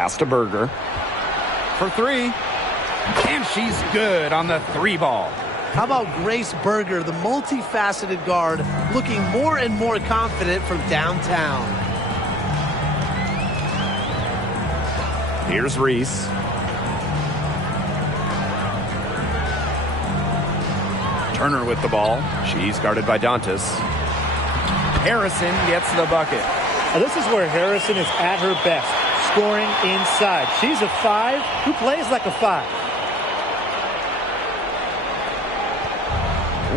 Pass to Berger. For three. And she's good on the three ball. How about Grace Berger, the multifaceted guard, looking more and more confident from downtown. Here's Reese. Turner with the ball. She's guarded by Dantas. Harrison gets the bucket. Now this is where Harrison is at her best, scoring inside. She's a 5 who plays like a 5.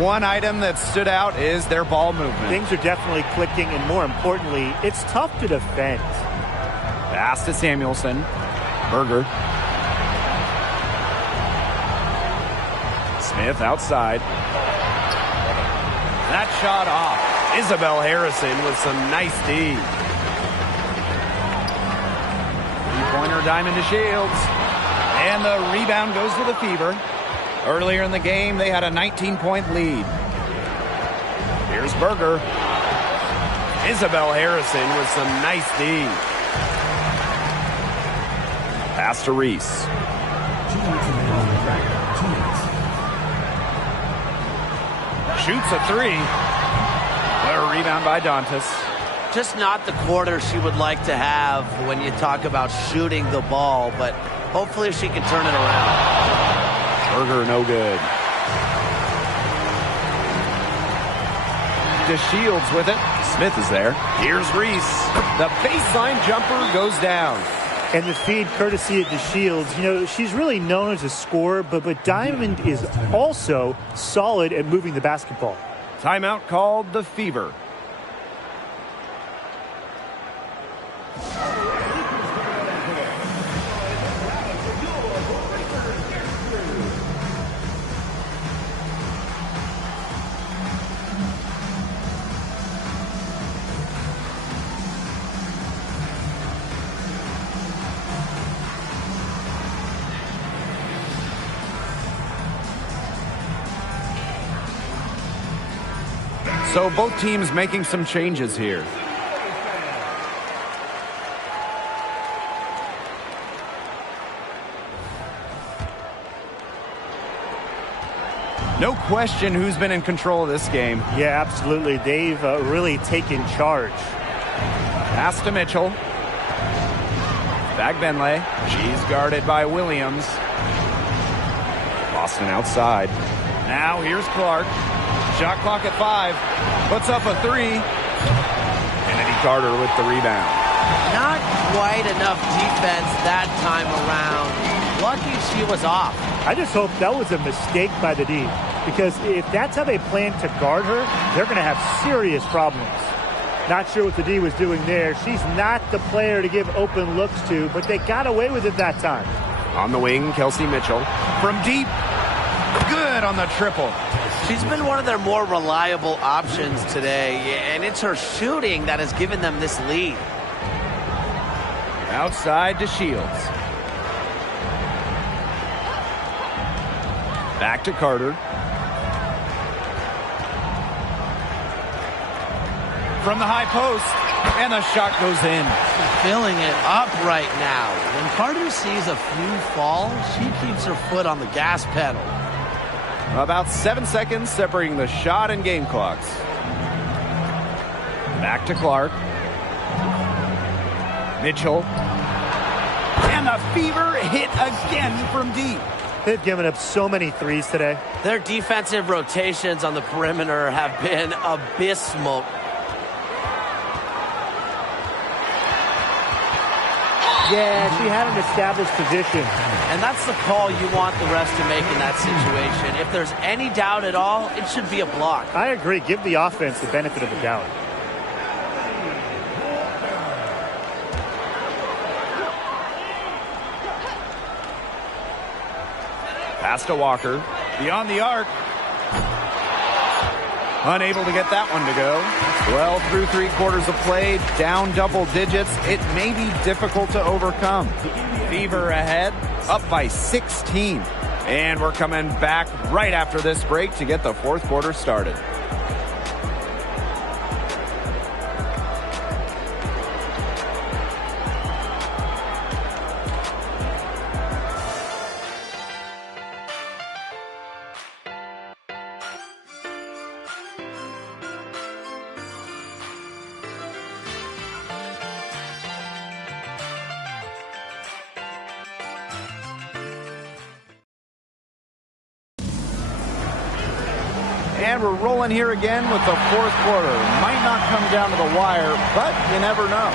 One item that stood out is their ball movement. Things are definitely clicking, and more importantly, it's tough to defend. Pass to Samuelson. Berger. Smith outside. That shot off. Isabel Harrison with some nice D. Three-pointer diamond to Shields. And the rebound goes to the Fever. Earlier in the game, they had a 19-point lead. Here's Berger. Isabel Harrison with some nice D. Pass to Reese. Shoots a three. What a rebound by Dantas. Just not the quarter she would like to have when you talk about shooting the ball, but hopefully she can turn it around. Berger no good. DeShields with it. Smith is there. Here's Reese. The baseline jumper goes down. And the feed courtesy of DeShields. You know, she's really known as a scorer, but Diamond is also solid at moving the basketball. Timeout called the Fever. So both teams making some changes here. No question who's been in control of this game. Yeah, absolutely. They've really taken charge. Pass to Mitchell. Back Benley. She's guarded by Williams. Boston outside. Now here's Clark. Shot clock at 5. Puts up a three. Kennedy Carter with the rebound. Not quite enough defense that time around. Lucky she was off. I just hope that was a mistake by the D, because if that's how they plan to guard her, they're going to have serious problems. Not sure what the D was doing there. She's not the player to give open looks to, but they got away with it that time. On the wing, Kelsey Mitchell. From deep. Good on the triple. She's been one of their more reliable options today, and it's her shooting that has given them this lead. Outside to Shields. Back to Carter. From the high post, and the shot goes in. Filling it up right now. When Carter sees a few fall, she keeps her foot on the gas pedal. About 7 seconds separating the shot and game clocks. Back to Clark. Mitchell. And the Fever hit again from deep. They've given up so many threes today. Their defensive rotations on the perimeter have been abysmal. Yeah, she had an established position. And that's the call you want the refs to make in that situation. If there's any doubt at all, it should be a block. I agree. Give the offense the benefit of the doubt. Pass to Walker. Beyond the arc. Unable to get that one to go. Well, through 3 quarters of play, down double digits. It may be difficult to overcome. Fever ahead, up by 16. And we're coming back right after this break to get the 4th quarter started. And we're rolling here again with the fourth quarter. Might not come down to the wire, but you never know.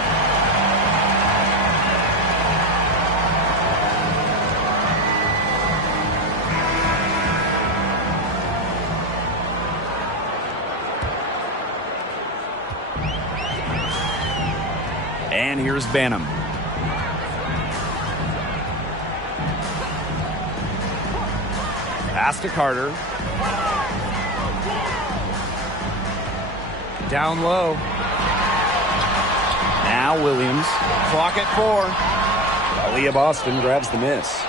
And here's Banham. Pass to Carter. Down low. Now Williams. Clock at 4. Aaliyah Boston grabs the miss.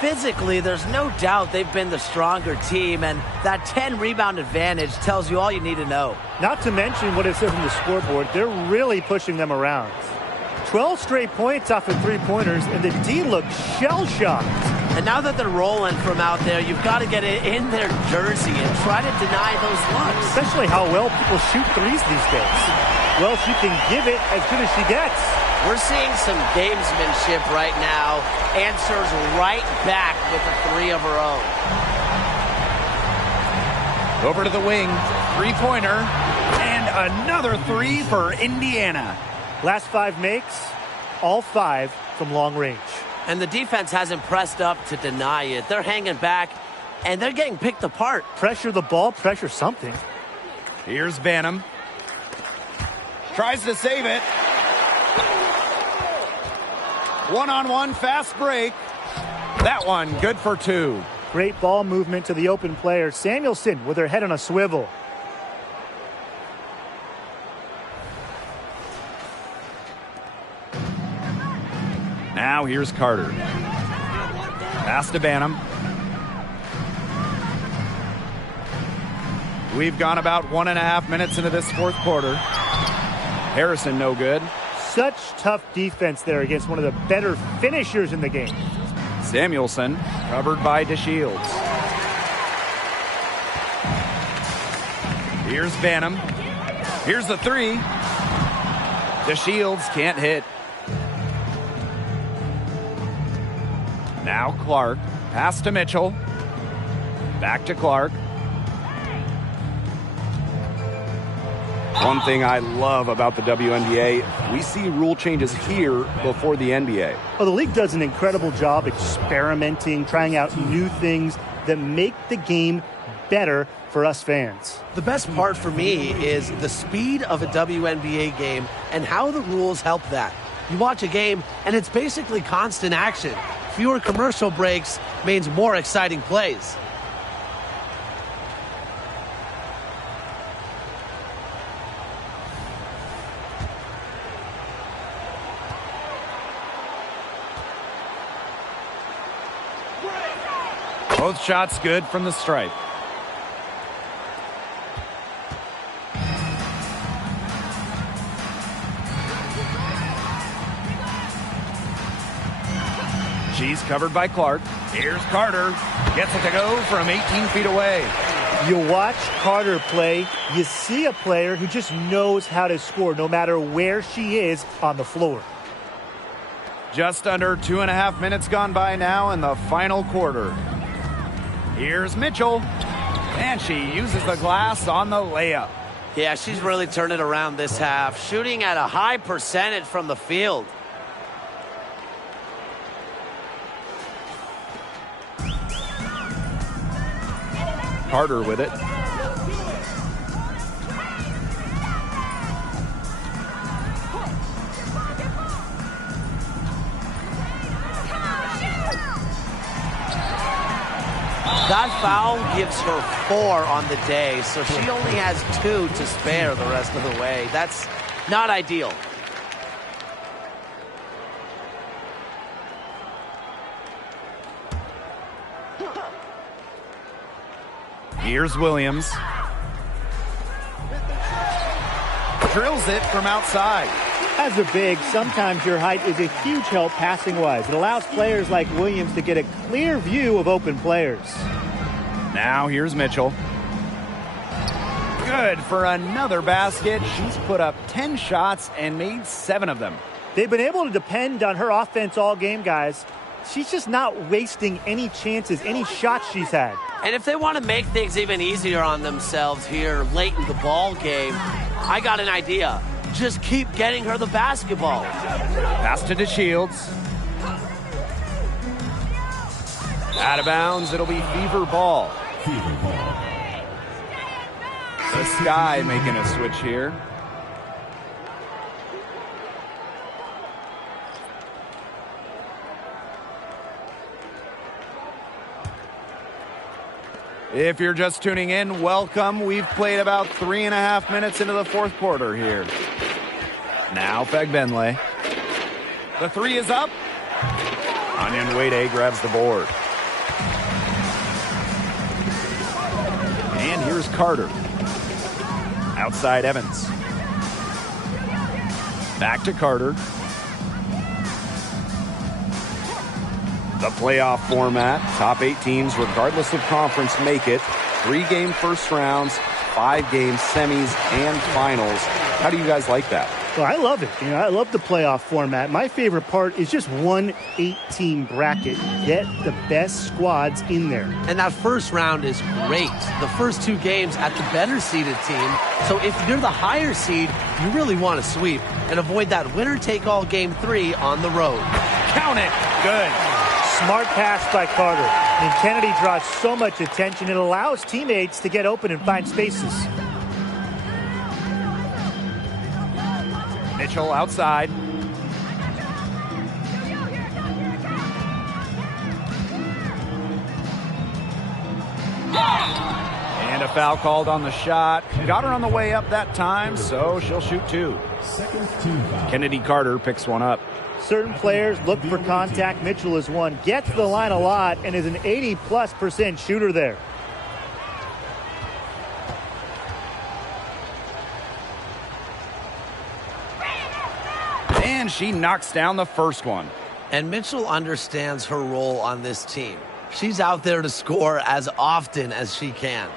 Physically, there's no doubt they've been the stronger team, and that 10-rebound advantage tells you all you need to know. Not to mention what it says on the scoreboard, they're really pushing them around. 12 straight points off of three-pointers, and the D looks shell-shocked. And now that they're rolling from out there, you've got to get it in their jersey and try to deny those looks. Especially how well people shoot threes these days. Well, she can give it as good as she gets. We're seeing some gamesmanship right now. Answers right back with a three of her own. Over to the wing. Three-pointer. And another three for Indiana. Last 5 makes, all 5 from long range. And the defense hasn't pressed up to deny it. They're hanging back, and they're getting picked apart. Pressure the ball, pressure something. Here's Banham. Tries to save it. One-on-one fast break. That one good for 2. Great ball movement to the open player. Samuelson with her head on a swivel. Now here's Carter. Pass to Banham. We've gone about 1.5 minutes into this fourth quarter. Harrison no good. Such tough defense there against one of the better finishers in the game. Samuelson covered by DeShields. Here's Banham. Here's the 3. DeShields can't hit. Now Clark. Pass to Mitchell. Back to Clark. One thing I love about the WNBA, we see rule changes here before the NBA. Well, the league does an incredible job experimenting, trying out new things that make the game better for us fans. The best part for me is the speed of a WNBA game and how the rules help that. You watch a game, and it's basically constant action. Fewer commercial breaks means more exciting plays. Both shots good from the stripe. She's covered by Clark. Here's Carter. Gets it to go from 18 feet away. You watch Carter play, you see a player who just knows how to score no matter where she is on the floor. Just under 2.5 minutes gone by now in the final quarter. Here's Mitchell. And she uses the glass on the layup. Yeah, she's really turned it around this half, shooting at a high percentage from the field. Carter with it. That foul gives her 4 on the day, so she only has 2 to spare the rest of the way. That's not ideal. Here's Williams. Drills it from outside. As a big, sometimes your height is a huge help passing-wise. It allows players like Williams to get a clear view of open players. Now here's Mitchell. Good for another basket. She's put up 10 shots and made 7 of them. They've been able to depend on her offense all game, guys. she's just not wasting any chances, any shots she's had. And if they want to make things even easier on themselves here late in the ball game, I got an idea. Just keep getting her the basketball. Pass to DeShields. Out of bounds, it'll be Fever ball. The Sky making a switch here. If you're just tuning in, welcome. We've played about 3.5 minutes into the fourth quarter here. Now Wnba. The three is up. Wnba grabs the board. And here's Carter. Outside Evans. Back to Carter. The playoff format, top 8 teams, regardless of conference, make it. 3-game first rounds, 5-game semis and finals. How do you guys like that? Well, I love it. I love the playoff format. My favorite part is just one 8-team bracket. Get the best squads in there. And that first round is great. The first 2 games at the better seeded team. So if you're the higher seed, you really want to sweep and avoid that winner-take-all game 3 on the road. Count it. Good. Smart pass by Carter. And Chennedy draws so much attention, it allows teammates to get open and find spaces. Mitchell outside. And a foul called on the shot. Got her on the way up that time, so she'll shoot 2. Chennedy Carter picks one up. Certain players look for contact. Mitchell is one. Gets the line a lot and is an 80+% shooter there. And she knocks down the first one. And Mitchell understands her role on this team. She's out there to score as often as she can.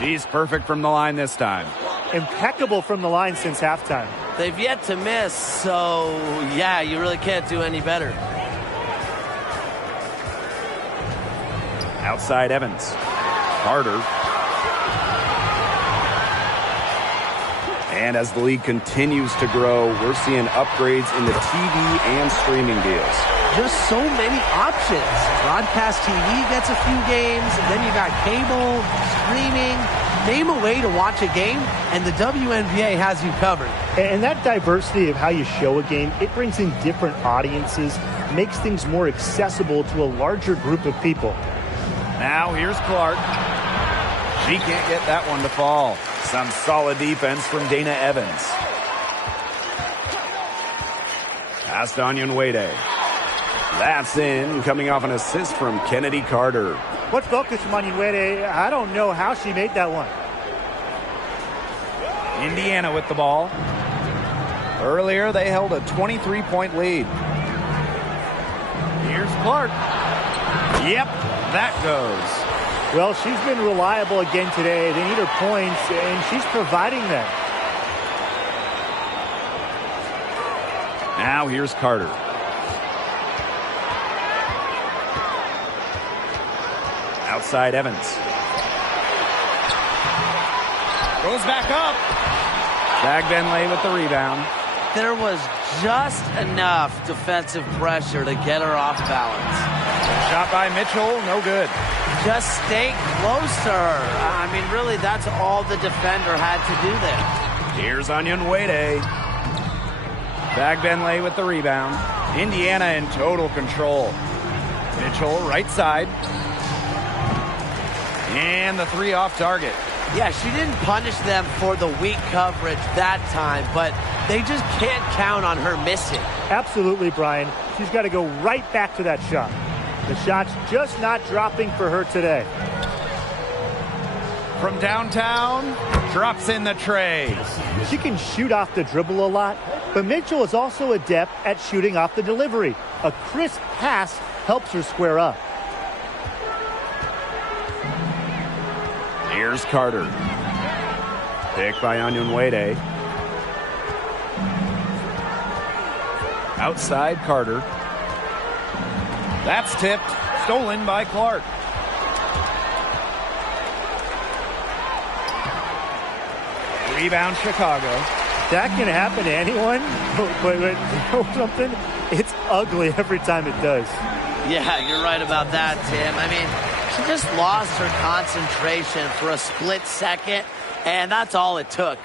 She's perfect from the line this time. Impeccable from the line since halftime. They've yet to miss, so yeah, you really can't do any better. Outside Evans. Carter. And as the league continues to grow, we're seeing upgrades in the TV and streaming deals. Just so many options. Broadcast TV gets a few games, and then you got cable, streaming. Name a way to watch a game, and the WNBA has you covered. And that diversity of how you show a game, it brings in different audiences, makes things more accessible to a larger group of people. Now here's Clark. She can't get that one to fall. Some solid defense from Dana Evans. Pass to Wnba. That's in, coming off an assist from Chennedy Carter. What focus from Wnba? I don't know how she made that one. Indiana with the ball. Earlier, they held a 23-point lead. Here's Clark. Yep, that goes. Well, she's been reliable again today. They need her points, and she's providing them. Now here's Carter. Outside Evans. Goes back up. Wnba with the rebound. There was just enough defensive pressure to get her off balance. Shot by Mitchell, no good. Just stay closer. I mean, really, that's all the defender had to do there. Here's Wnba. Wnba with the rebound. Indiana in total control. Mitchell, right side. And the three off target. Yeah, she didn't punish them for the weak coverage that time, but they just can't count on her missing. Absolutely, Brian. She's got to go right back to that shot. The shot's just not dropping for her today. From downtown, drops in the tray. She can shoot off the dribble a lot, but Mitchell is also adept at shooting off the delivery. A crisp pass helps her square up. Here's Carter. Picked by Wnba. Outside Carter. That's tipped. Stolen by Clark. Rebound Chicago. That can happen to anyone, but you know something? It's ugly every time it does. Yeah, you're right about that, Tim. I mean, she just lost her concentration for a split second, and that's all it took.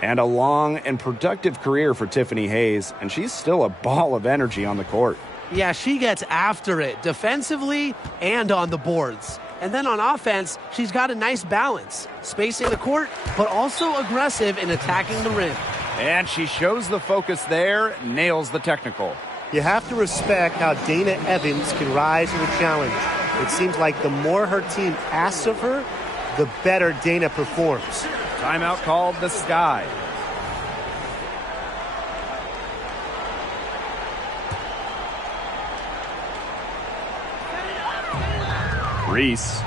And a long and productive career for Tiffany Hayes, and she's still a ball of energy on the court. Yeah, she gets after it defensively and on the boards. And then on offense, she's got a nice balance, spacing the court, but also aggressive in attacking the rim. And she shows the focus there, nails the technical. You have to respect how Dana Evans can rise to the challenge. It seems like the more her team asks of her, the better Dana performs. Timeout called the Sky. Reese.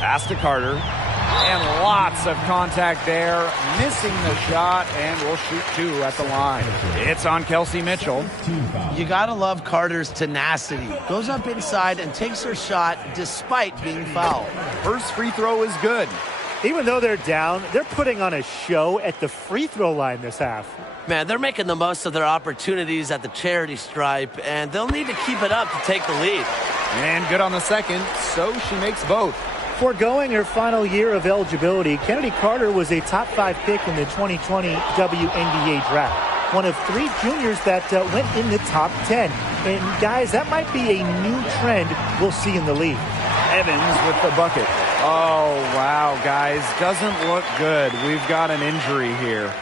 Pass to Carter. And lots of contact there. Missing the shot, and will shoot two at the line. It's on Kelsey Mitchell. You gotta love Carter's tenacity. Goes up inside and takes her shot despite being fouled. First free throw is good. Even though they're down, they're putting on a show at the free throw line this half. Man, they're making the most of their opportunities at the charity stripe, and they'll need to keep it up to take the lead. And good on the second, so she makes both. Foregoing her final year of eligibility, Chennedy Carter was a top 5 pick in the 2020 WNBA draft. One of 3 juniors that went in the top 10. And guys, that might be a new trend we'll see in the league. Evans with the bucket. Oh, wow, guys. Doesn't look good. We've got an injury here.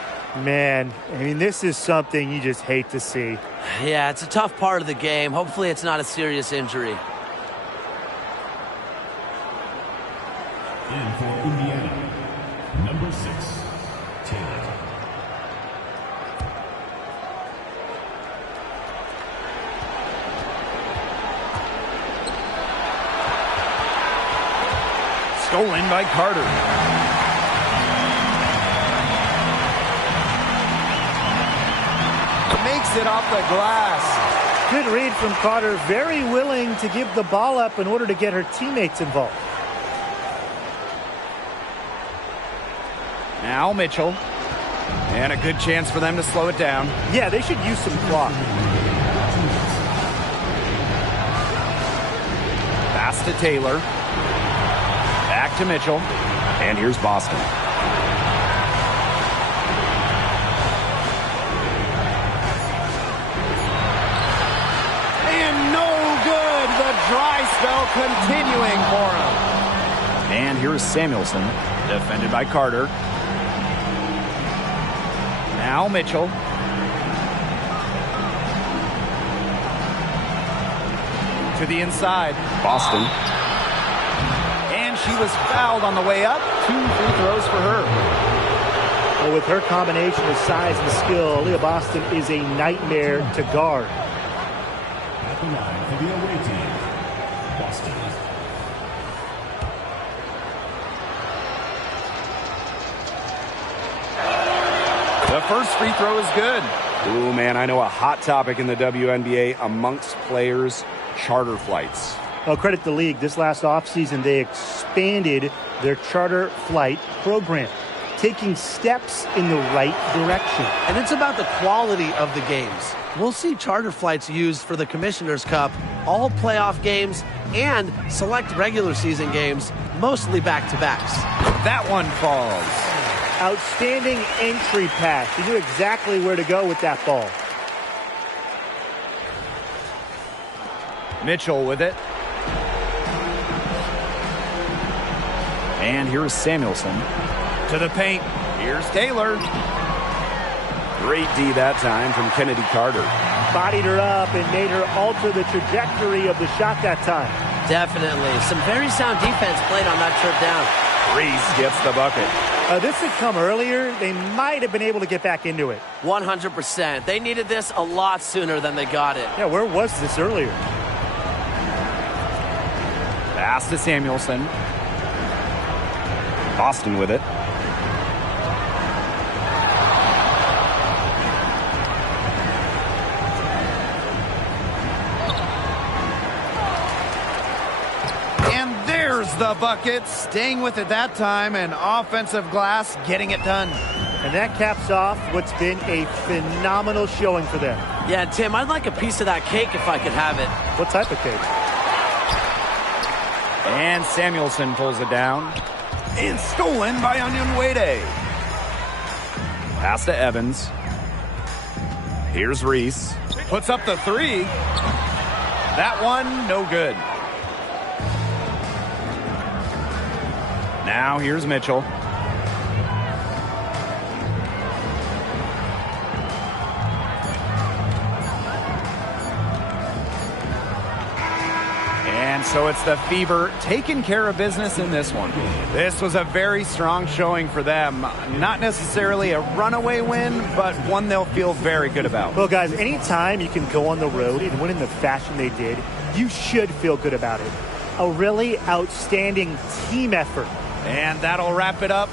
Man, I mean, this is something you just hate to see. Yeah, it's a tough part of the game. Hopefully it's not a serious injury. In for Indiana, number 6, Taylor. Stolen by Carter. Makes it off the glass. Good read from Carter. Very willing to give the ball up in order to get her teammates involved. Now Mitchell. And a good chance for them to slow it down. Yeah, they should use some clock. Pass to Taylor. Back to Mitchell. And here's Boston. And no good. The dry spell continuing for him. And here's Samuelson. Defended by Carter. Now Mitchell. To the inside. Boston. And she was fouled on the way up. 2 free throws for her. Well, with her combination of size and skill, Aaliyah Boston is a nightmare to guard. At the line for the away team, Boston. The first free throw is good. Ooh, man, I know a hot topic in the WNBA amongst players, charter flights. Well, credit the league. This last offseason, they expanded their charter flight program, taking steps in the right direction. And it's about the quality of the games. We'll see charter flights used for the Commissioner's Cup, all playoff games, and select regular season games, mostly back-to-backs. That one falls. Outstanding entry pass. He knew exactly where to go with that ball. Mitchell with it. And here's Samuelson. To the paint. Here's Taylor. Great D that time from Chennedy Carter. Bodied her up and made her alter the trajectory of the shot that time. Definitely. Some very sound defense played on that trip down. Reese gets the bucket. This had come earlier. They might have been able to get back into it. 100%. They needed this a lot sooner than they got it. Yeah, where was this earlier? Pass to Samuelson. Boston with it. And there's the bucket. Staying with it that time, and offensive glass getting it done. And that caps off what's been a phenomenal showing for them. Yeah, Tim, I'd like a piece of that cake if I could have it. What type of cake? And Samuelson pulls it down. And stolen by Wnba. Pass to Evans. Here's Reese. Puts up the three. That one, no good. Now here's Mitchell. And so it's the Fever taking care of business in this one. This was a very strong showing for them. Not necessarily a runaway win, but one they'll feel very good about. Well, guys, anytime you can go on the road and win in the fashion they did, you should feel good about it. A really outstanding team effort. And that'll wrap it up.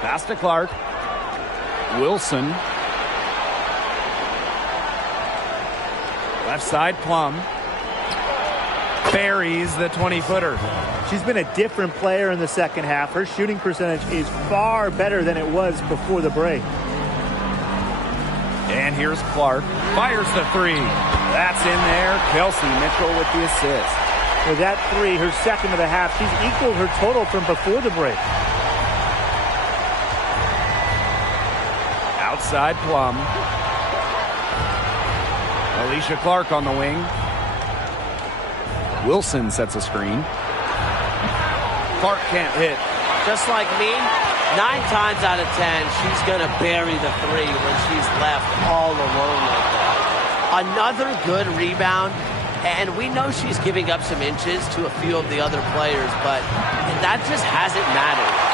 Pass to Clark. Wilson. Left side, Plum. Buries the 20-footer. She's been a different player in the second half. Her shooting percentage is far better than it was before the break. And here's Clark. Fires the three. That's in there. Kelsey Mitchell with the assist. With that three, her second of the half, she's equaled her total from before the break. Outside Plum. Alicia Clark on the wing. Wilson sets a screen. Clark can't hit. Just like me, 9 times out of 10, she's going to bury the three when she's left all alone like that. Another good rebound, and we know she's giving up some inches to a few of the other players, but that just hasn't mattered.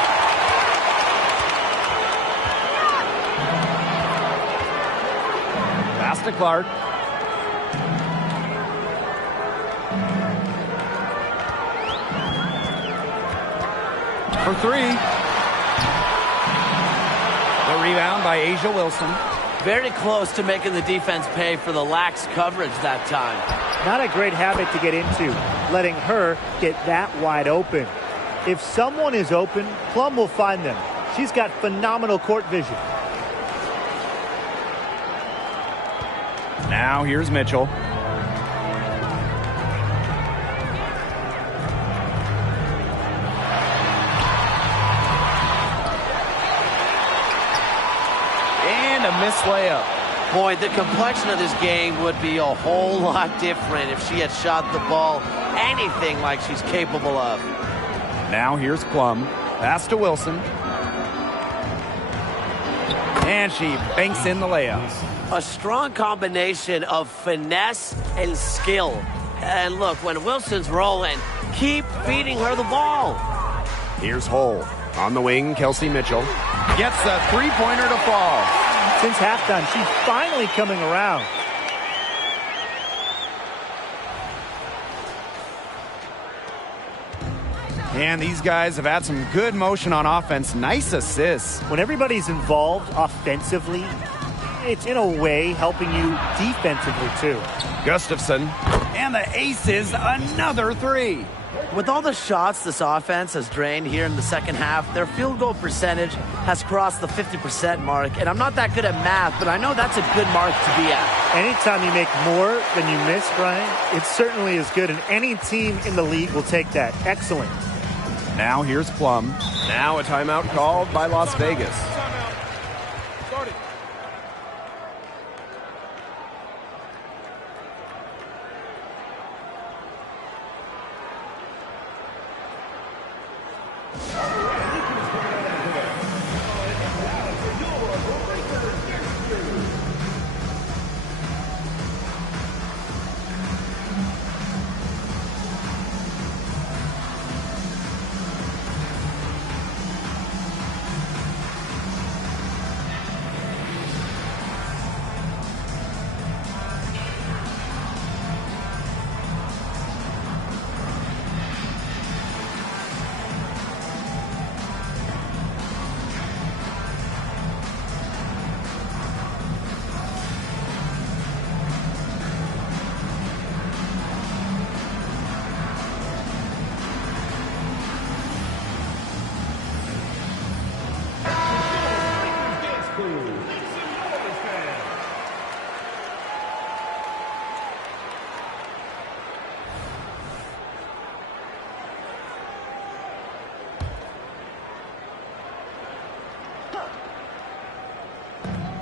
Pass to Clark. For three. The rebound by Asia Wilson. Very close to making the defense pay for the lax coverage that time. Not a great habit to get into, letting her get that wide open. If someone is open, Plum will find them. She's got phenomenal court vision. Now here's Mitchell. And a missed layup. Boy, the complexion of this game would be a whole lot different if she had shot the ball anything like she's capable of. Now here's Plum. Pass to Wilson. And she banks in the layup. A strong combination of finesse and skill. And look, when Wilson's rolling, keep feeding her the ball. Here's Hull. On the wing, Kelsey Mitchell. Gets a three-pointer to fall. Since halftime, she's finally coming around. And these guys have had some good motion on offense. Nice assists. When everybody's involved offensively, it's in a way helping you defensively too. Gustafson. And the aces, another three. With all the shots this offense has drained here in the second half, their field goal percentage has crossed the 50% mark. And I'm not that good at math, but I know that's a good mark to be at. Anytime you make more than you miss, Brian, it certainly is good. And any team in the league will take that. Excellent. Now here's Plum. Now a timeout called by Las Vegas.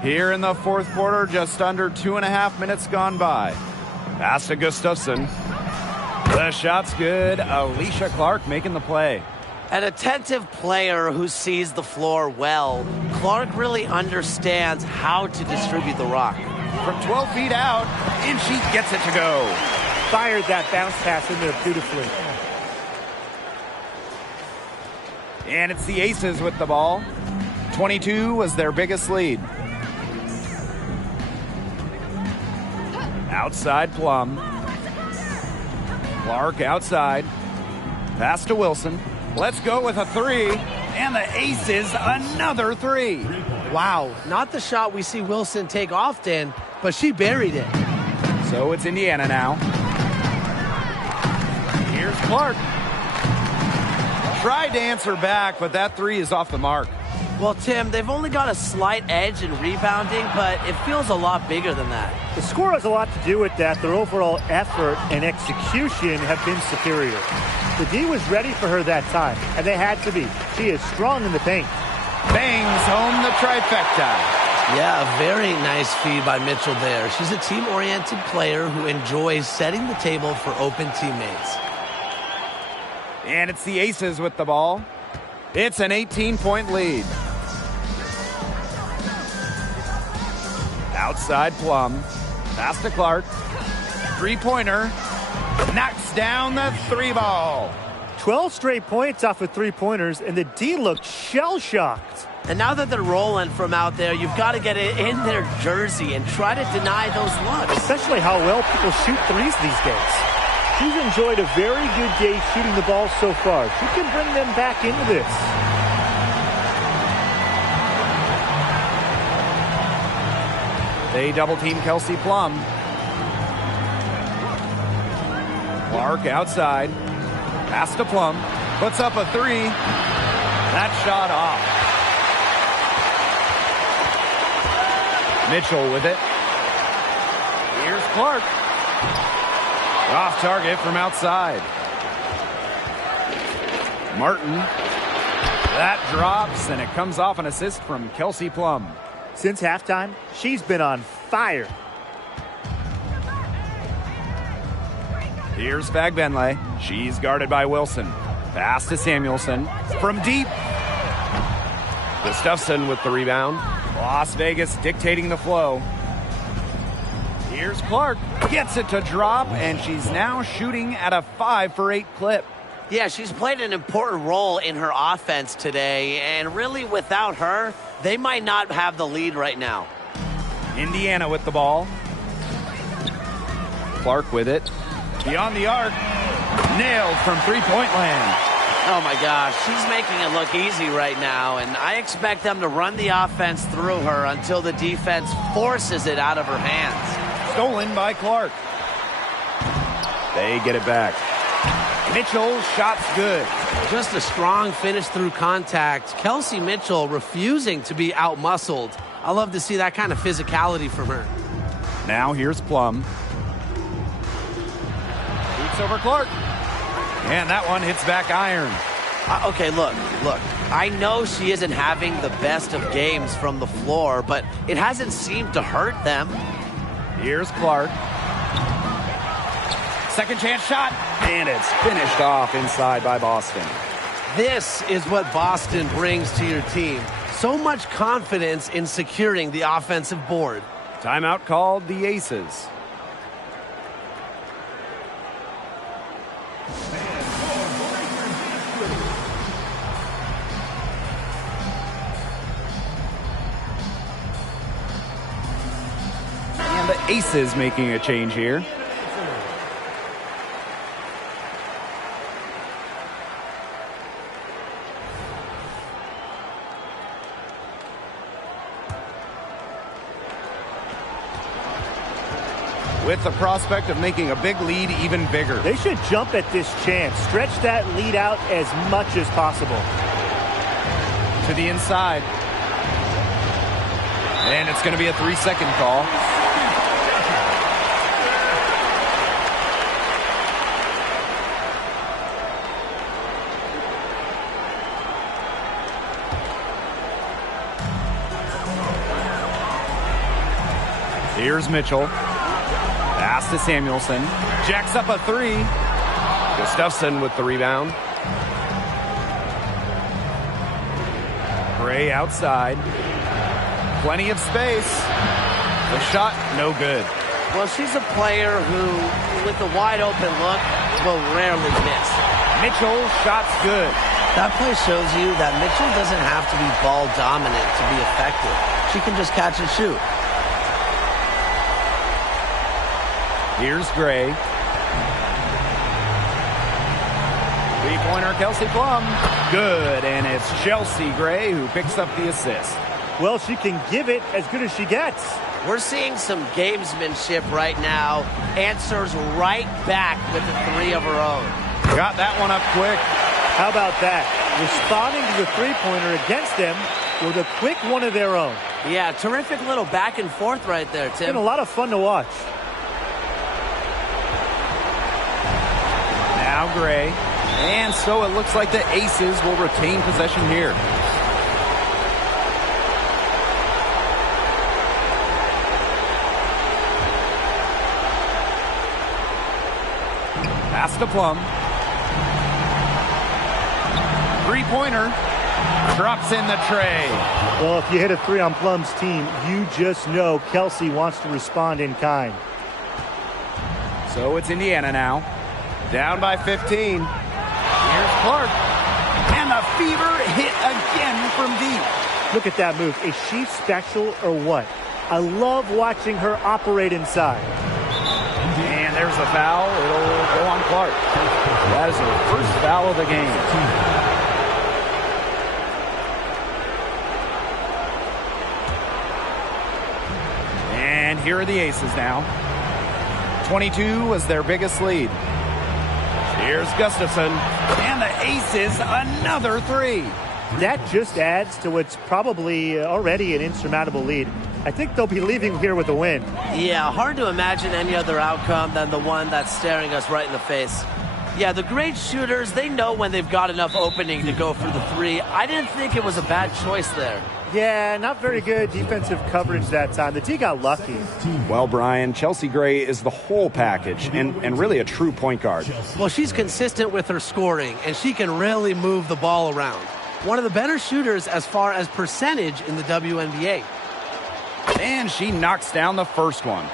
Here in the fourth quarter, just under 2.5 minutes gone by. Pass to Gustafson. The shot's good. Alicia Clark making the play. An attentive player who sees the floor well, Clark really understands how to distribute the rock. From 12 feet out, and she gets it to go. Fired that bounce pass in there beautifully. And it's the Aces with the ball. 22 was their biggest lead. Outside Plum. Clark outside. Pass to Wilson. Let's go with a three. And the Aces another three. Wow, not the shot we see Wilson take often, but she buried it. So it's Indiana now. Here's Clark. Tried to answer back, but that three is off the mark. Well, Tim, they've only got a slight edge in rebounding, but it feels a lot bigger than that. The score has a lot to do with that. Their overall effort and execution have been superior. The D was ready for her that time, and they had to be. She is strong in the paint. Bangs home the trifecta. Yeah, a very nice feed by Mitchell there. She's a team-oriented player who enjoys setting the table for open teammates. And it's the Aces with the ball. It's an 18-point lead. Outside Plum. Pass to Clark. Three-pointer. Knocks down the three ball. 12 straight points off of three-pointers, and the D looked shell-shocked. And now that they're rolling from out there, you've got to get it in their jersey and try to deny those looks. Especially how well people shoot threes these days. She's enjoyed a very good day shooting the ball so far. She can bring them back into this. They double-team Kelsey Plum. Clark outside. Pass to Plum. Puts up a three. That shot off. Mitchell with it. Here's Clark. Off target from outside. Martin. That drops, and it comes off an assist from Kelsey Plum. Since halftime, she's been on fire. Here's Fagbenle. She's guarded by Wilson. Pass to Samuelson. From deep. Gustafson with the rebound. Las Vegas dictating the flow. Here's Clark. Gets it to drop, and she's now shooting at a 5 for 8 clip. Yeah, she's played an important role in her offense today, and really without her, they might not have the lead right now. Indiana with the ball. Clark with it. Beyond the arc. Nailed from three-point land. Oh my gosh, she's making it look easy right now, and I expect them to run the offense through her until the defense forces it out of her hands. Stolen by Clark. They get it back. Mitchell, shot's good. Just a strong finish through contact. Kelsey Mitchell refusing to be out-muscled. I love to see that kind of physicality from her. Now here's Plum. Shoots over Clark. And that one hits back iron. Okay, look. I know she isn't having the best of games from the floor, but it hasn't seemed to hurt them. Here's Clark. Second chance shot. And it's finished off inside by Boston. This is what Boston brings to your team. So much confidence in securing the offensive board. Timeout called the Aces. And the Aces making a change here. With the prospect of making a big lead even bigger. They should jump at this chance. Stretch that lead out as much as possible. To the inside. And it's going to be a 3-second call. Here's Mitchell. Pass to Samuelson. Jacks up a three. Gustafson with the rebound. Gray outside. Plenty of space. The shot, no good. Well, she's a player who, with a wide open look, will rarely miss. Mitchell, shot's good. That play shows you that Mitchell doesn't have to be ball dominant to be effective. She can just catch and shoot. Here's Gray. Three-pointer, Kelsey Plum. Good, and it's Chelsea Gray who picks up the assist. Well, she can give it as good as she gets. We're seeing some gamesmanship right now. Answers right back with a three of her own. Got that one up quick. How about that? Responding to the three-pointer against them with a quick one of their own. Yeah, terrific little back and forth right there, Tim. Been a lot of fun to watch. Now Gray. And so it looks like the Aces will retain possession here. Pass to Plum. Three-pointer. Drops in the tray. Well, if you hit a three on Plum's team, you just know Kelsey wants to respond in kind. So it's Indiana now. Down by 15. Here's Clark. And the Fever hit again from deep. Look at that move. Is she special or what? I love watching her operate inside. And there's a foul. It'll go on Clark. That is her first foul of the game. And here are the Aces now. 22 was their biggest lead. Here's Gustafson. And the Aces, another three. That just adds to what's probably already an insurmountable lead. I think they'll be leaving here with a win. Yeah, hard to imagine any other outcome than the one that's staring us right in the face. Yeah, the great shooters, they know when they've got enough opening to go for the three. I didn't think it was a bad choice there. Yeah, not very good defensive coverage that time. The D got lucky. Well, Brian, Chelsea Gray is the whole package and really a true point guard. Well, she's consistent with her scoring, and she can really move the ball around. One of the better shooters as far as percentage in the WNBA. And she knocks down the first one.